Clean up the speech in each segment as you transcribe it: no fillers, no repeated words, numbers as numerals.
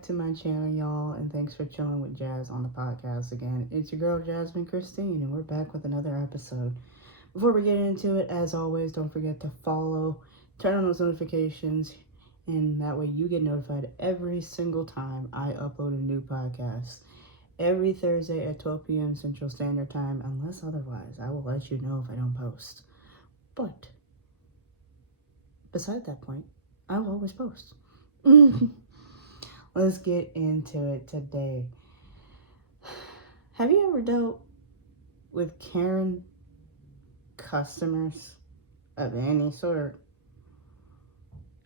back to my channel, y'all, and thanks for chilling with Jazz on the podcast again. It's your girl, Jasmine Christine, and we're back with another episode. Before we get into it, as always, don't forget to follow, turn on those notifications, and that way you get notified every single time I upload a new podcast. Every Thursday at 12 p.m. Central Standard Time, unless otherwise, I will let you know if I don't post. But, beside that point, I will always post. Let's get into it today. Have you ever dealt with Karen customers of any sort?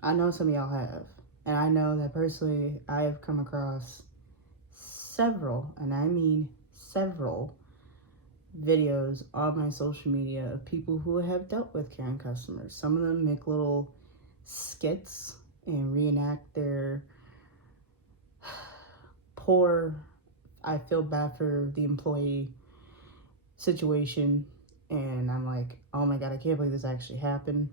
I know some of y'all have. And I know that personally I have come across several, and I mean several, videos on my social media of people who have dealt with Karen customers. Some of them make little skits and reenact their poor, I feel bad for the employee situation, and I'm like, oh my god, I can't believe this actually happened.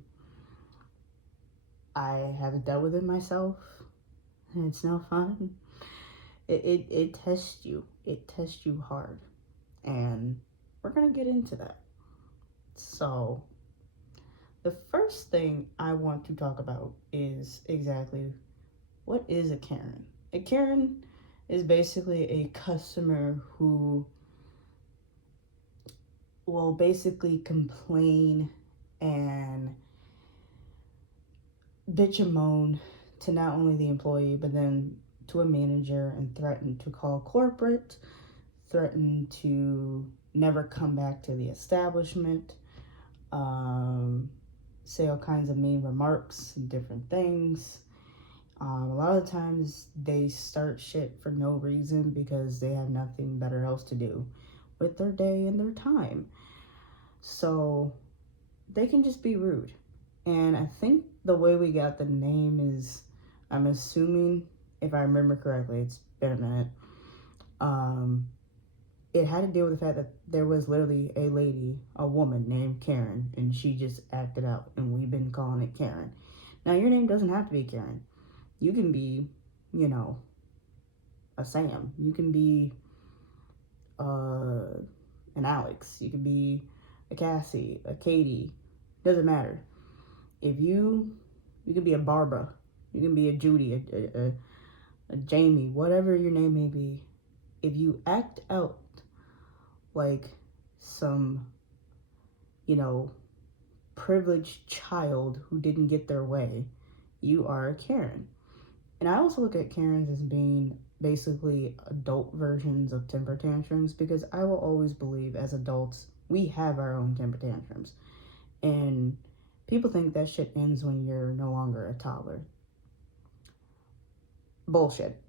I haven't dealt with it myself, and it's no fun. It tests you. It tests you hard, and we're gonna get into that. So, the first thing I want to talk about is exactly what is a Karen. A Karen is basically a customer who will basically complain and bitch and moan to not only the employee but then to a manager and threaten to call corporate, threaten to never come back to the establishment, say all kinds of mean remarks and different things. A lot of the times they start shit for no reason because they have nothing better else to do with their day and their time. So they can just be rude. And I think the way we got the name is, I'm assuming, if I remember correctly, it's been a minute, it had to deal with the fact that there was literally a lady, a woman named Karen, and she just acted out, and we've been calling it Karen. Now, your name doesn't have to be Karen. You can be, a Sam. You can be an Alex. You can be a Cassie, a Katie. Doesn't matter. If you can be a Barbara. You can be a Judy, a Jamie, whatever your name may be. If you act out like some, privileged child who didn't get their way, you are a Karen. And I also look at Karens as being basically adult versions of temper tantrums, because I will always believe as adults, we have our own temper tantrums. And people think that shit ends when you're no longer a toddler. Bullshit.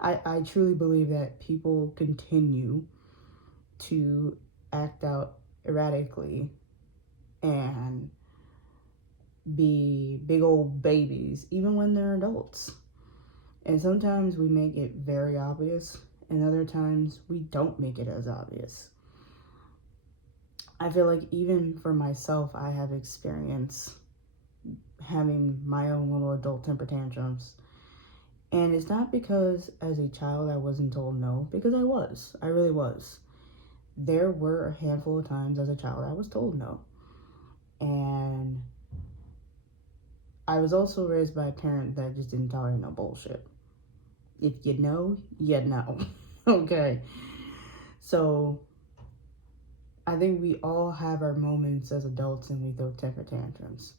I truly believe that people continue to act out erratically and be big old babies even when they're adults. And sometimes we make it very obvious, and other times we don't make it as obvious. I feel like even for myself, I have experience having my own little adult temper tantrums. And it's not because as a child I wasn't told no, because I was. I really was. There were a handful of times as a child I was told no. And I was also raised by a parent that just didn't tolerate no bullshit. If you know, you know. Okay. So I think we all have our moments as adults and we throw temper tantrums.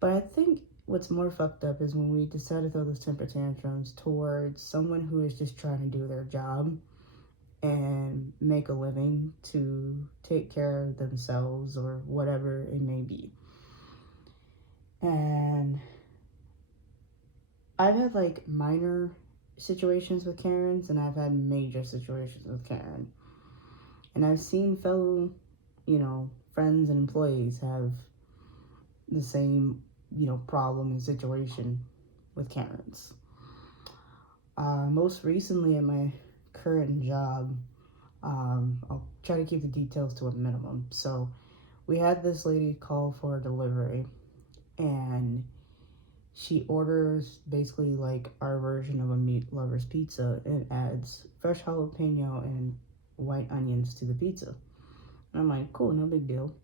But I think what's more fucked up is when we decide to throw those temper tantrums towards someone who is just trying to do their job and make a living to take care of themselves or whatever it may be. And I've had like minor situations with Karens, and I've had major situations with Karen. And I've seen fellow, friends and employees have the same, problem and situation with Karens. Most recently at my current job, I'll try to keep the details to a minimum. So we had this lady call for a delivery, and she orders basically like our version of a meat lover's pizza and adds fresh jalapeno and white onions to the pizza. And I'm like, cool, no big deal.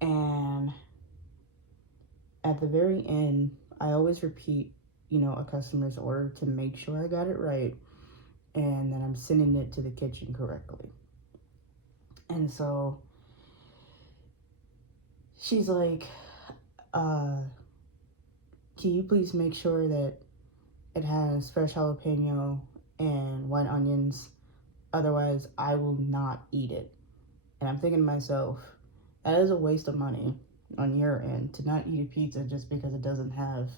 And at the very end, I always repeat, a customer's order to make sure I got it right and that I'm sending it to the kitchen correctly. And so she's like, can you please make sure that it has fresh jalapeno and white onions? Otherwise, I will not eat it. And I'm thinking to myself, that is a waste of money on your end to not eat a pizza just because it doesn't have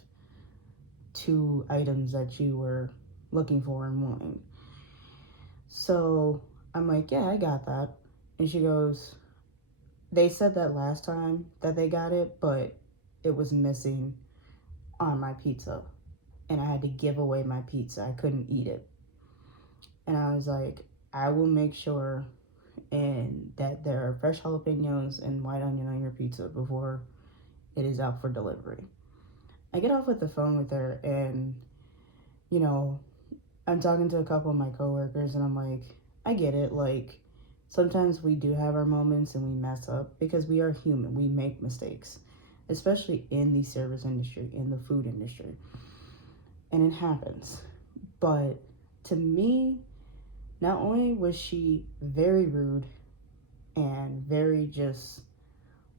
two items that you were looking for and wanting. So I'm like, yeah, I got that. And she goes, they said that last time that they got it, but it was missing on my pizza. And I had to give away my pizza. I couldn't eat it. And I was like, I will make sure and that there are fresh jalapenos and white onion on your pizza before it is out for delivery. I get off with the phone with her, and I'm talking to a couple of my coworkers, and I'm like, I get it. Like, sometimes we do have our moments and we mess up because we are human. We make mistakes, especially in the service industry, in the food industry, and it happens. But to me, not only was she very rude and very just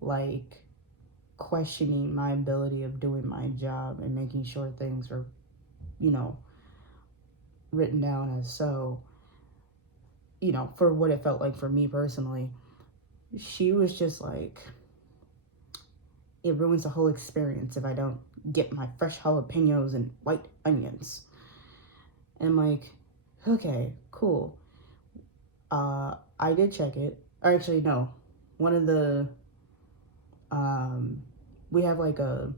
like questioning my ability of doing my job and making sure things are, written down as so, for what it felt like for me personally, she was just like, it ruins the whole experience if I don't get my fresh jalapenos and white onions. And I'm like, okay, cool. I did check it. Or actually, no. One of the, we have like a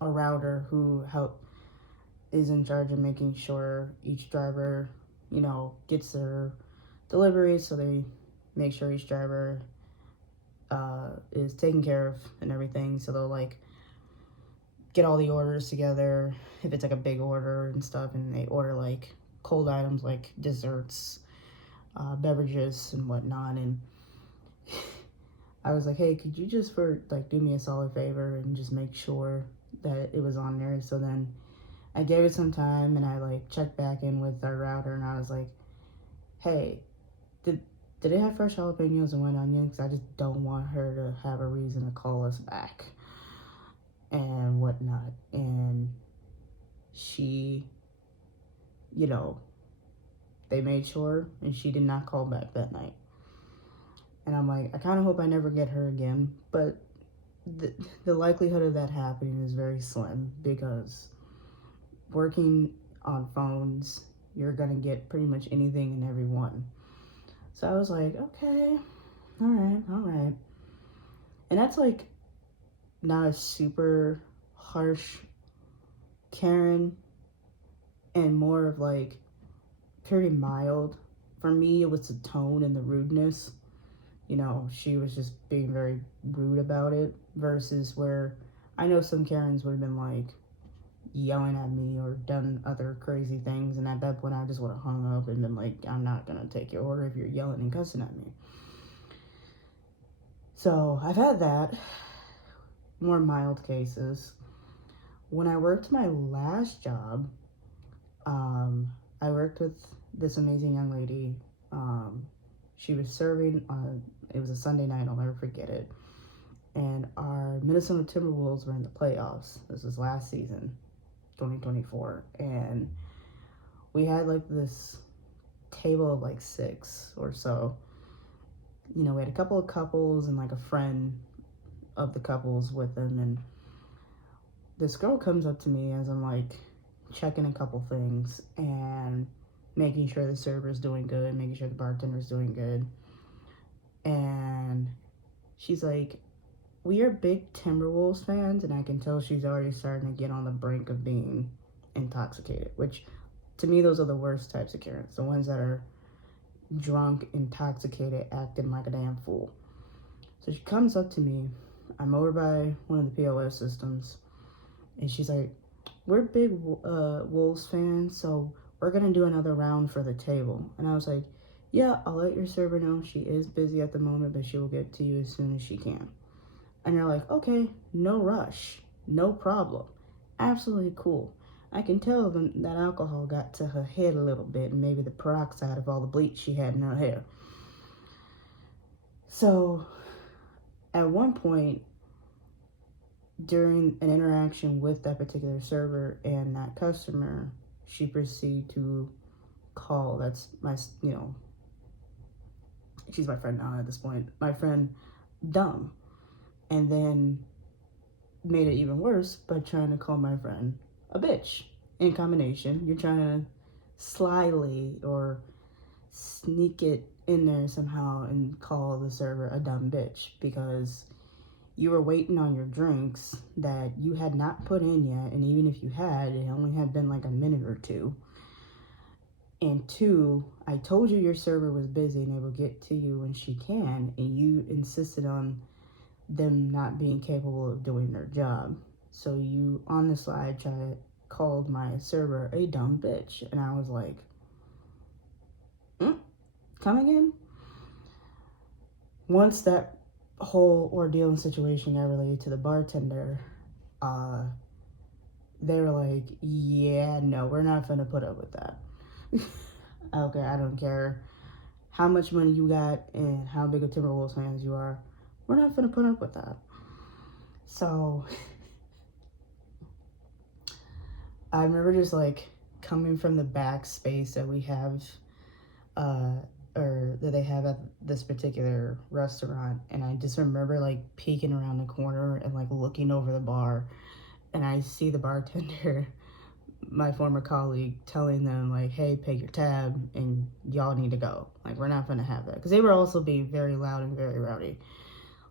router who is in charge of making sure each driver, gets their deliveries. So they make sure each driver is taken care of and everything. So they'll like get all the orders together if it's like a big order and stuff, and they order like cold items like desserts, beverages and whatnot. And I was like, hey, could you just do me a solid favor and just make sure that it was on there? So then I gave it some time, and I like checked back in with our router, and I was like, hey, did it have fresh jalapenos and white onions? I just don't want her to have a reason to call us back and whatnot. And she, they made sure, and she did not call back that night. And I'm like, I kind of hope I never get her again, but the likelihood of that happening is very slim because working on phones, you're gonna get pretty much anything and everyone. So I was like, okay, all right. And that's like not a super harsh Karen, and more of like pretty mild. For me, it was the tone and the rudeness. She was just being very rude about it versus where I know some Karens would have been like yelling at me or done other crazy things, and at that point I just would have hung up and been like, I'm not gonna take your order if you're yelling and cussing at me. So I've had that, more mild cases. When I worked my last job, I worked with this amazing young lady. She was serving it was a Sunday night, I'll never forget it, and our Minnesota Timberwolves were in the playoffs. This was last season, 2024, and we had like this table of like 6 or so. We had a couple of couples and like a friend of the couples with them, and this girl comes up to me as I'm like checking a couple things and making sure the server's doing good, making sure the bartender's doing good. And she's like, we are big Timberwolves fans, and I can tell she's already starting to get on the brink of being intoxicated, which to me, those are the worst types of Karens, the ones that are drunk, intoxicated, acting like a damn fool. So she comes up to me. I'm over by one of the POS systems, And she's like, we're big Wolves fans, so we're going to do another round for the table. And I was like, yeah, I'll let your server know. She is busy at the moment, but she will get to you as soon as she can. And they're like, okay, no rush, no problem. Absolutely cool. I can tell that alcohol got to her head a little bit, and maybe the peroxide of all the bleach she had in her hair. So at one point, during an interaction with that particular server and that customer, she proceeded to call, that's my, she's my friend now at this point, my friend dumb. And then made it even worse by trying to call my friend a bitch. In combination, you're trying to slyly or sneak it in there somehow and call the server a dumb bitch because you were waiting on your drinks that you had not put in yet, and even if you had, it only had been like a minute or two. And two, I told you your server was busy and it will get to you when she can, and you insisted on them not being capable of doing their job. So you, on the slide, called my server a dumb bitch. And I was like, come again? Once that whole ordeal and situation got related to the bartender, they were like, yeah, no, we're not gonna put up with that. Okay, I don't care how much money you got and how big of Timberwolves fans you are. We're not gonna put up with that. So I remember just like coming from the back space that we have, or that they have at this particular restaurant, and I just remember like peeking around the corner and like looking over the bar, and I see the bartender, my former colleague, telling them like, hey, pay your tab and y'all need to go. Like, we're not gonna have that. Because they were also being very loud and very rowdy.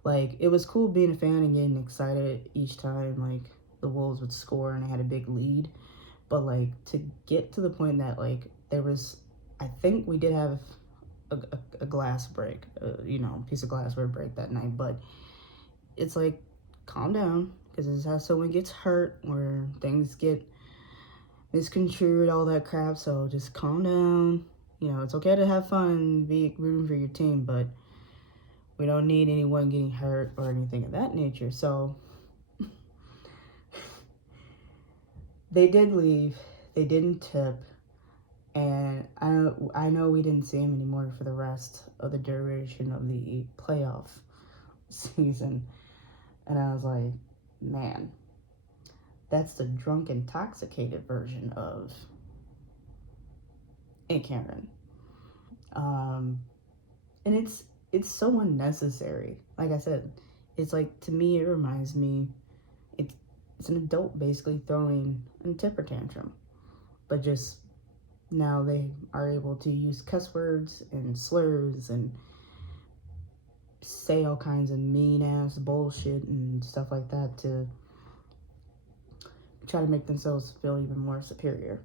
Like, it was cool being a fan and getting excited each time like the Wolves would score and they had a big lead. But like, to get to the point that like there was, I think we did have a glass break, piece of glassware break that night. But it's like, calm down, because this is how someone gets hurt or things get misconstrued, all that crap. So just calm down. It's okay to have fun, be rooting for your team, but we don't need anyone getting hurt or anything of that nature. So they did leave. They didn't tip. And I know we didn't see him anymore for the rest of the duration of the playoff season. And I was like, man, that's the drunk, intoxicated version of Aunt Karen. And it's so unnecessary. Like I said, it's like, to me, it reminds me, it's an adult basically throwing a temper tantrum. But just now they are able to use cuss words and slurs and say all kinds of mean-ass bullshit and stuff like that to try to make themselves feel even more superior.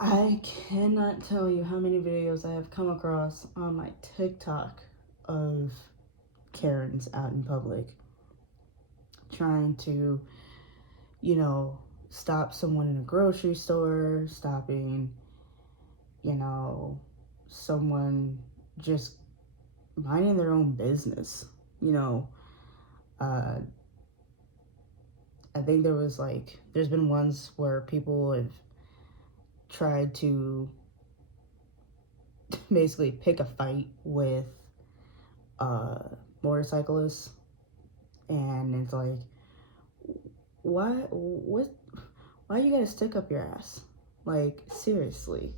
I cannot tell you how many videos I have come across on my TikTok of Karens out in public trying to, stop someone in a grocery store, stopping, someone just minding their own business. I think there's been ones where people have tried to basically pick a fight with motorcyclists, and it's like, why you gotta stick up your ass? Like, seriously.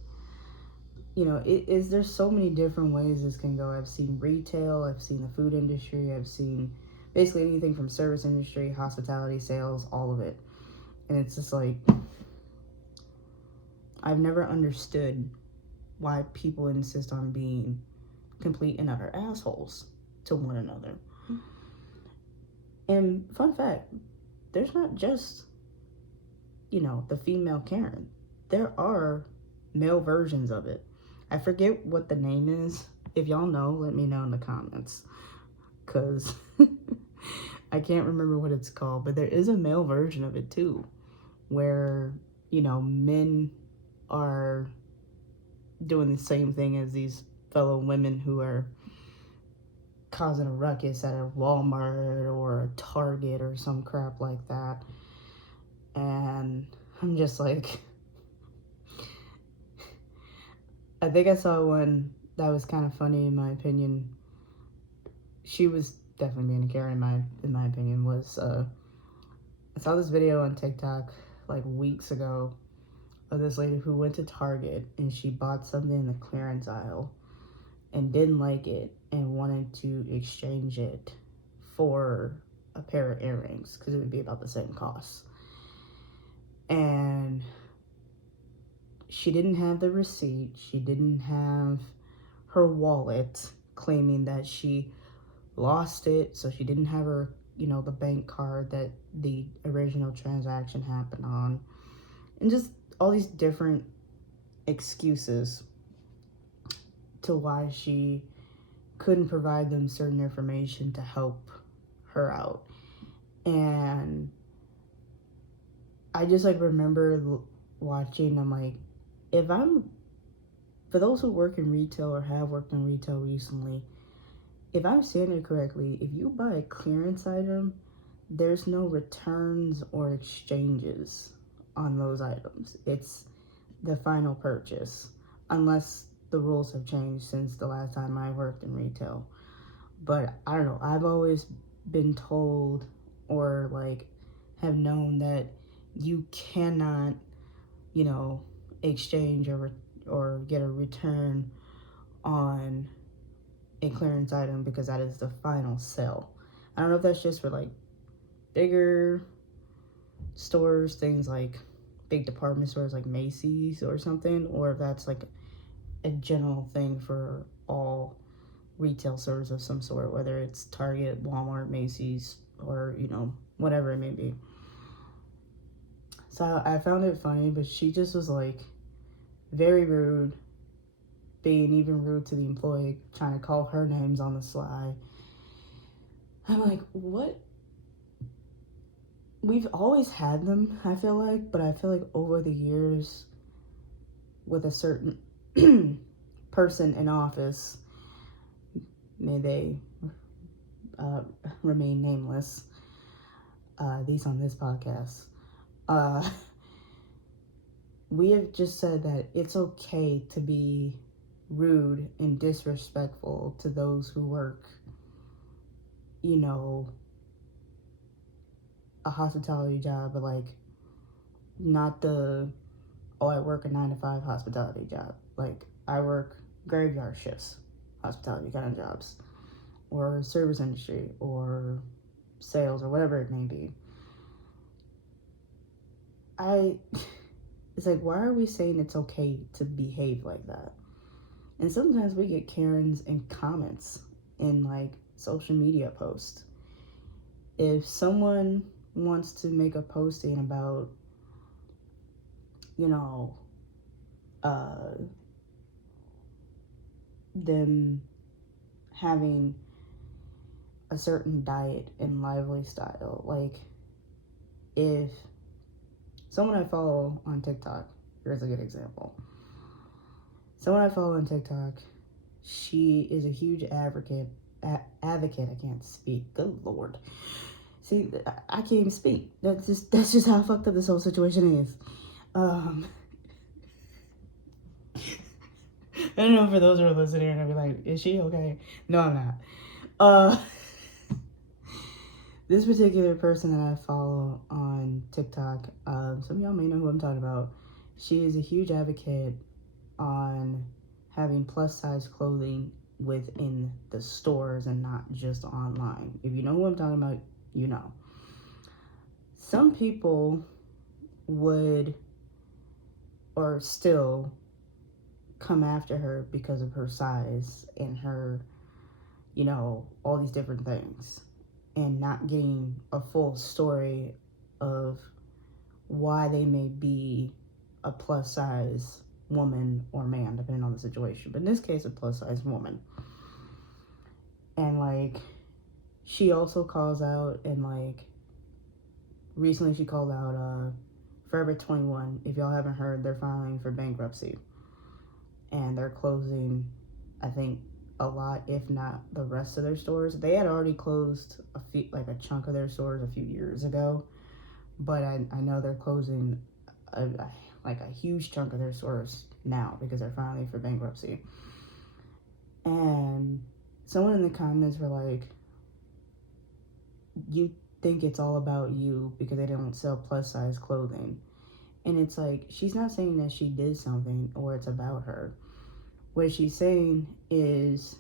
There's so many different ways this can go. I've seen retail, I've seen the food industry, I've seen basically anything from service industry, hospitality, sales, all of it. And it's just like, I've never understood why people insist on being complete and utter assholes to one another. And fun fact, there's not just, the female Karen. There are male versions of it. I forget what the name is. If y'all know, let me know in the comments. Because I can't remember what it's called, but there is a male version of it too, where, men are doing the same thing as these fellow women who are causing a ruckus at a Walmart or a Target or some crap like that. And I'm just like, I think I saw one that was kind of funny in my opinion. She was definitely being a Karen in my opinion. Was I saw this video on TikTok like weeks ago of this lady who went to Target and she bought something in the clearance aisle and didn't like it and wanted to exchange it for a pair of earrings because it would be about the same cost. And she didn't have the receipt. She didn't have her wallet, claiming that she lost it, so she didn't have her, the bank card that the original transaction happened on. And just all these different excuses to why she couldn't provide them certain information to help her out. And I just remember watching, I'm like, for those who work in retail or have worked in retail recently, if I'm saying it correctly, if you buy a clearance item, there's no returns or exchanges on those items. It's the final purchase, unless the rules have changed since the last time I worked in retail. But I don't know, I've always been told or have known that you cannot, exchange or get a return on a clearance item because that is the final sell. I don't know if that's just for bigger stores, things like big department stores like Macy's or something, or if that's a general thing for all retail stores of some sort, whether it's Target, Walmart, Macy's, or whatever it may be. So I found it funny, but she just was very rude, being even rude to the employee, trying to call her names on the sly. I'm like, what? We've always had them, I feel like, but I feel like over the years, with a certain person in office, may they remain nameless, these on this podcast, we have just said that it's okay to be rude and disrespectful to those who work, a hospitality job, but not the, I work a 9-to-5 hospitality job. I work graveyard shifts, hospitality kind of jobs, or service industry, or sales, or whatever it may be. It's why are we saying it's okay to behave like that? And sometimes we get Karens in comments in social media posts. If someone wants to make a posting about, them having a certain diet and lively style, if someone I follow on TikTok, here's a good example. Someone I follow on TikTok, she is a huge advocate, I can't speak, good Lord. See, I can't even speak. That's just how fucked up this whole situation is. I don't know, for those who are listening and I'll be like, is she okay? No, I'm not. This particular person that I follow on TikTok, some of y'all may know who I'm talking about. She is a huge advocate on having plus size clothing within the stores and not just online. If you know who I'm talking about, you know. Some people would, or still, come after her because of her size and her, all these different things, and not getting a full story of why they may be a plus size woman or man, depending on the situation. But in this case, a plus size woman. And She also calls out, and like recently she called out Forever 21. If y'all haven't heard, they're filing for bankruptcy, and they're closing, I think, a lot, if not the rest of their stores. They had already closed a chunk of their stores a few years ago, but I know they're closing a huge chunk of their stores now because they're filing for bankruptcy. And someone in the comments were like, you think it's all about you because they don't sell plus size clothing. And it's like, she's not saying that she did something or it's about her. What she's saying is,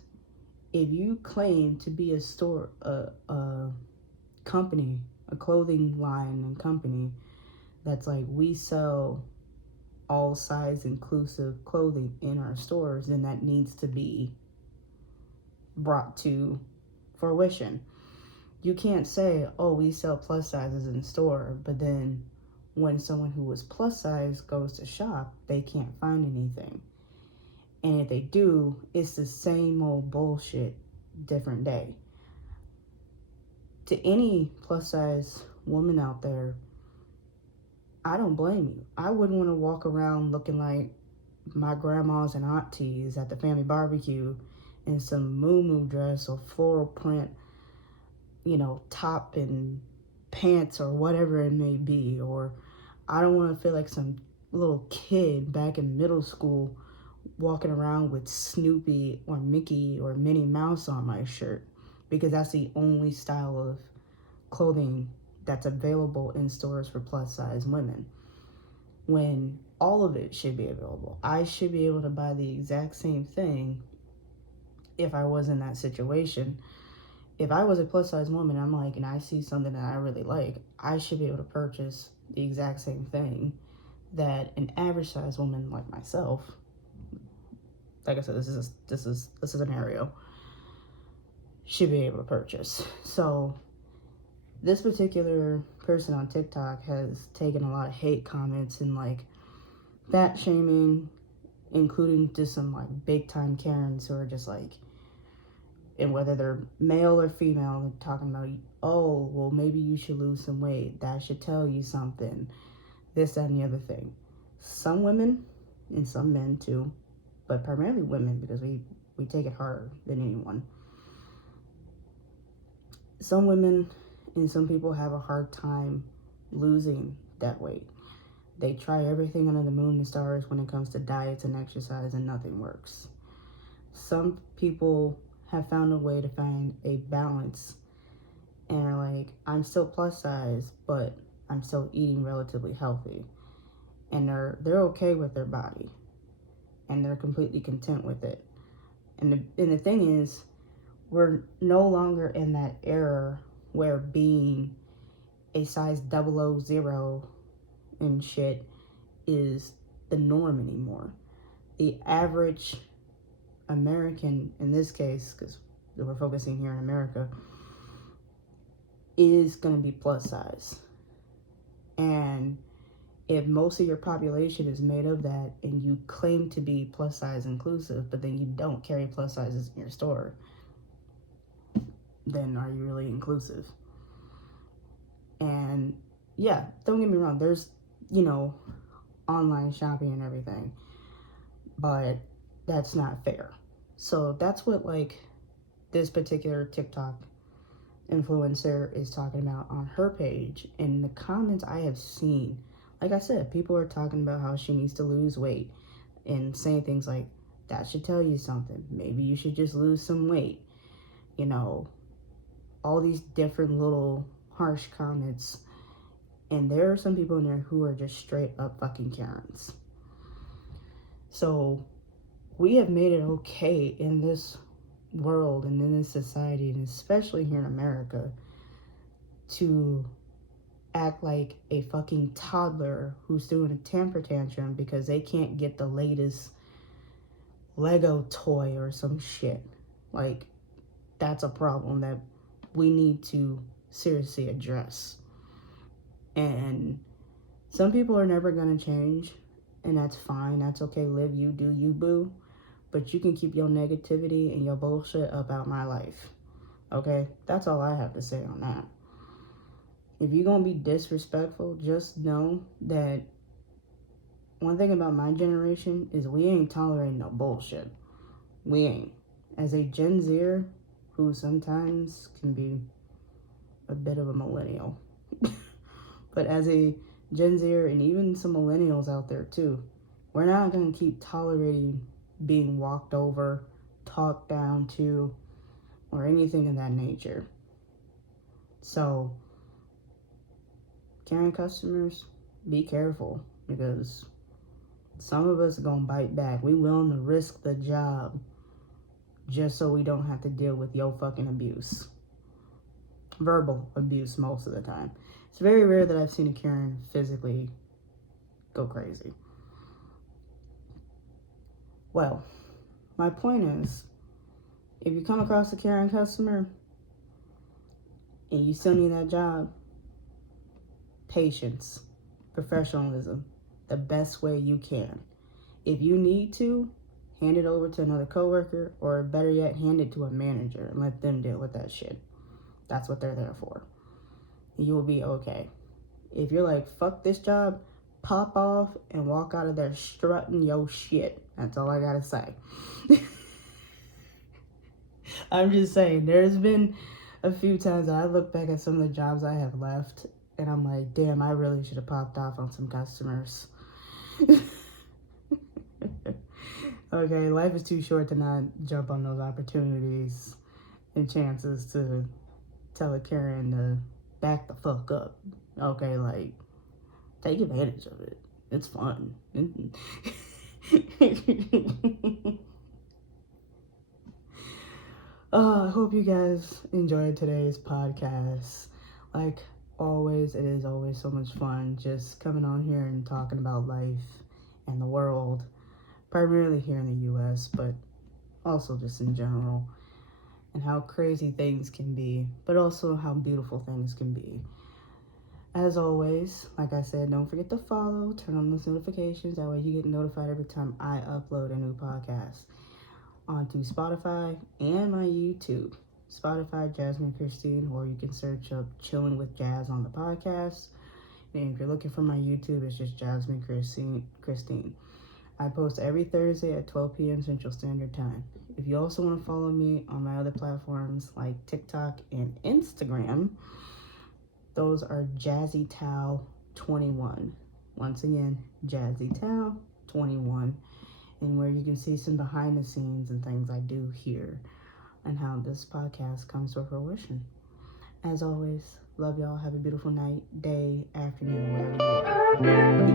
if you claim to be a store, a company, a clothing line and company that's like, we sell all size inclusive clothing in our stores, then that needs to be brought to fruition. You can't say, oh, we sell plus sizes in store, but then when someone who was plus size goes to shop, they can't find anything. And if they do, it's the same old bullshit, different day. To any plus size woman out there, I don't blame you. I wouldn't want to walk around looking like my grandmas and aunties at the family barbecue in some moo dress or floral print, top and pants or whatever it may be. Or I don't want to feel like some little kid back in middle school walking around with Snoopy or Mickey or Minnie Mouse on my shirt, because that's the only style of clothing that's available in stores for plus size women, when all of it should be available. I should be able to buy the exact same thing if I was in that situation. If I was a plus size woman, and I see something that I really like, I should be able to purchase the exact same thing that an average size woman like myself, like I said, this is a scenario, should be able to purchase. So this particular person on TikTok has taken a lot of hate comments and like fat shaming, including just some like big time Karens who are just like, and whether they're male or female, they're talking about, oh, well, maybe you should lose some weight. That should tell you something. This, that, and the other thing. Some women, and some men too, but primarily women, because we take it harder than anyone. Some women and some people have a hard time losing that weight. They try everything under the moon and stars when it comes to diets and exercise, and nothing works. Some people have found a way to find a balance and are like, I'm still plus size, but I'm still eating relatively healthy. And they're okay with their body. And they're completely content with it. And the thing is, we're no longer in that era where being a size 000 and shit is the norm anymore. The average American, in this case, because we're focusing here in America, is going to be plus size. And if most of your population is made of that, and you claim to be plus size inclusive, but then you don't carry plus sizes in your store, then are you really inclusive? And yeah, don't get me wrong, there's, online shopping and everything, but that's not fair. So that's what like this particular TikTok influencer is talking about on her page. And the comments I have seen, like I said, people are talking about how she needs to lose weight and saying things like, that should tell you something. Maybe you should just lose some weight. All these different little harsh comments. And there are some people in there who are just straight up fucking Karens. So we have made it okay in this world and in this society, and especially here in America, to act like a fucking toddler who's doing a temper tantrum because they can't get the latest Lego toy or some shit. Like, that's a problem that we need to seriously address. And some people are never going to change, and that's fine. That's okay. Live you, do you, boo. But you can keep your negativity and your bullshit about my life. Okay? That's all I have to say on that. If you're going to be disrespectful, just know that one thing about my generation is we ain't tolerating no bullshit. We ain't. As a Gen Zer, who sometimes can be a bit of a millennial, but as a Gen Zer and even some millennials out there too, we're not going to keep tolerating being walked over, talked down to, or anything of that nature. So, Karen customers, be careful, because some of us are going to bite back. We willing to risk the job just so we don't have to deal with your fucking abuse. Verbal abuse most of the time. It's very rare that I've seen a Karen physically go crazy. Well, my point is, if you come across a Karen customer and you still need that job, patience, professionalism, the best way you can. If you need to, hand it over to another coworker, or better yet, hand it to a manager and let them deal with that shit. That's what they're there for. You will be okay. If you're like, fuck this job, pop off and walk out of there strutting your shit. That's all I gotta say. I'm just saying, there's been a few times that I look back at some of the jobs I have left and I'm like, damn, I really should have popped off on some customers. Okay, life is too short to not jump on those opportunities and chances to tell a Karen to back the fuck up. Okay, like, take advantage of it. It's fun. I hope you guys enjoyed today's podcast. Like always, it is always so much fun just coming on here and talking about life and the world, primarily here in the US, but also just in general, and how crazy things can be, but also how beautiful things can be. As always, like I said, don't forget to follow, turn on those notifications, that way you get notified every time I upload a new podcast onto Spotify and my YouTube. Spotify, Jasmine Christine, or you can search up Chilling with Jazz on the podcast. And if you're looking for my YouTube, it's just Jasmine Christine. I post every Thursday at 12 p.m. Central Standard Time. If you also want to follow me on my other platforms like TikTok and Instagram, those are JazzyTao21. Once again, JazzyTao21. And where you can see some behind the scenes and things I do here and how this podcast comes to fruition. As always, love y'all. Have a beautiful night, day, afternoon, wherever you are.